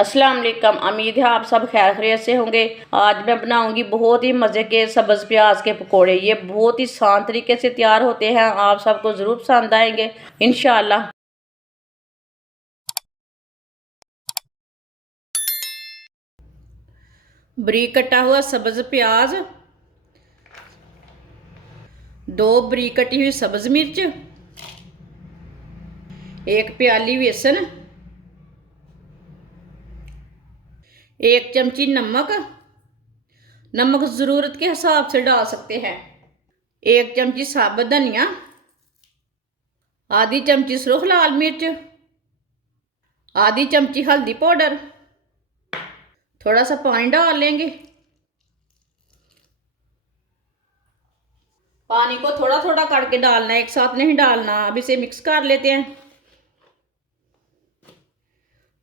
अस्सलाम वालेकुम। उम्मीद है आप सब खैर खैरियत से होंगे। आज मैं बनाऊंगी बहुत ही मज़े के सब्ज़ प्याज के पकोड़े। ये बहुत ही आसान तरीके से तैयार होते हैं। आप सबको ज़रूर पसंद आएंगे इंशाल्लाह। बारीक कटा हुआ सब्ज़ प्याज, 2 बारीक कटी हुई सब्ज़ मिर्च, 1 प्याली बेसन, 1 चमची नमक। नमक ज़रूरत के हिसाब से डाल सकते हैं। 1 चमची साबुत धनिया, आधी चमची सुरख लाल मिर्च, आधी चमची हल्दी पाउडर। थोड़ा सा पानी डाल लेंगे। पानी को थोड़ा थोड़ा करके डालना है, एक साथ नहीं डालना। अब इसे मिक्स कर लेते हैं।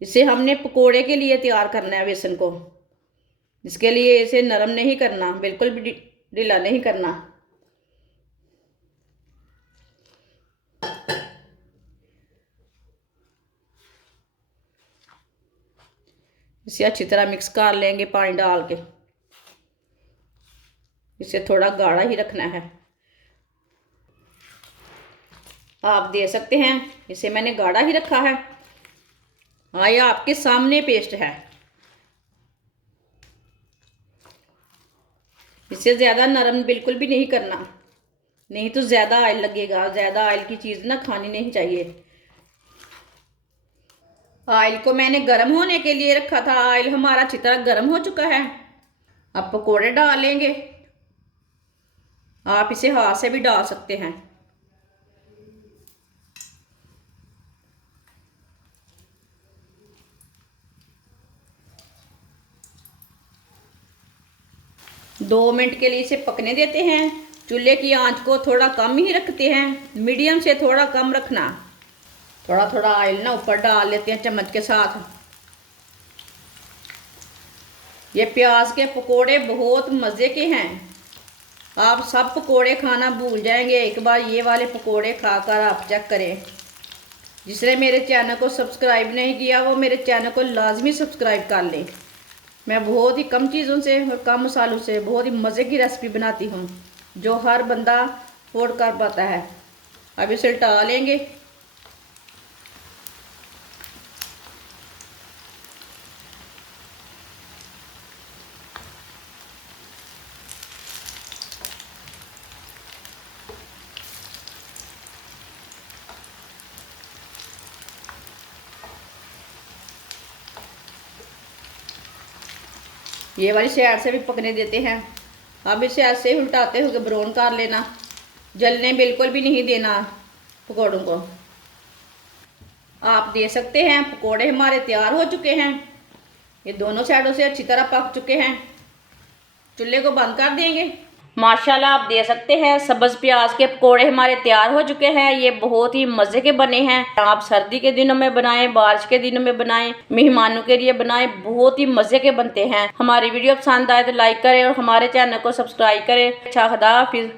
इसे हमने पकोड़े के लिए तैयार करना है बेसन को। इसके लिए इसे नरम नहीं करना, बिल्कुल भी ढीला नहीं करना। इसे अच्छी तरह मिक्स कर लेंगे पानी डाल के। इसे थोड़ा गाढ़ा ही रखना है। आप दे सकते हैं, इसे मैंने गाढ़ा ही रखा है। आया आपके सामने पेस्ट है। इसे ज़्यादा नरम बिल्कुल भी नहीं करना, नहीं तो ज़्यादा ऑयल लगेगा। ज़्यादा ऑयल की चीज़ ना खानी नहीं चाहिए। ऑयल को मैंने गर्म होने के लिए रखा था। ऑयल हमारा अच्छी तरह गर्म हो चुका है। अब पकोड़े डालेंगे। आप इसे हाथ से भी डाल सकते हैं। दो मिनट के लिए इसे पकने देते हैं। चूल्हे की आंच को थोड़ा कम ही रखते हैं, मीडियम से थोड़ा कम रखना। थोड़ा थोड़ा ऑयल ना ऊपर डाल लेते हैं चम्मच के साथ। ये प्याज के पकोड़े बहुत मज़े के हैं। आप सब पकोड़े खाना भूल जाएंगे। एक बार ये वाले पकोड़े खाकर आप चेक करें। जिसने मेरे चैनल को सब्सक्राइब नहीं किया वो मेरे चैनल को लाजमी सब्सक्राइब कर लें। मैं बहुत ही कम चीज़ों से और कम मसालों से बहुत ही मज़े की रेसिपी बनाती हूँ, जो हर बंदा अफोर्ड कर पाता है। अब इसे उल्टा लेंगे। ये वाली साइड से भी पकने देते हैं। अब इसे ऐसे ही उल्टाते हुए ब्राउन कर लेना। जलने बिल्कुल भी नहीं देना पकौड़ों को। आप दे सकते हैं। पकोड़े हमारे तैयार हो चुके हैं। ये दोनों साइडों से अच्छी तरह पक चुके हैं। चूल्हे को बंद कर देंगे। माशाल्लाह आप दे सकते हैं। सब्ज़ प्याज के पकोड़े हमारे तैयार हो चुके हैं। ये बहुत ही मज़े के बने हैं। आप सर्दी के दिनों में बनाएं, बारिश के दिनों में बनाएं, मेहमानों के लिए बनाएं, बहुत ही मज़े के बनते हैं। हमारी वीडियो पसंद आए तो लाइक करें और हमारे चैनल को सब्सक्राइब करें। अच्छा, खुदा हाफिज़।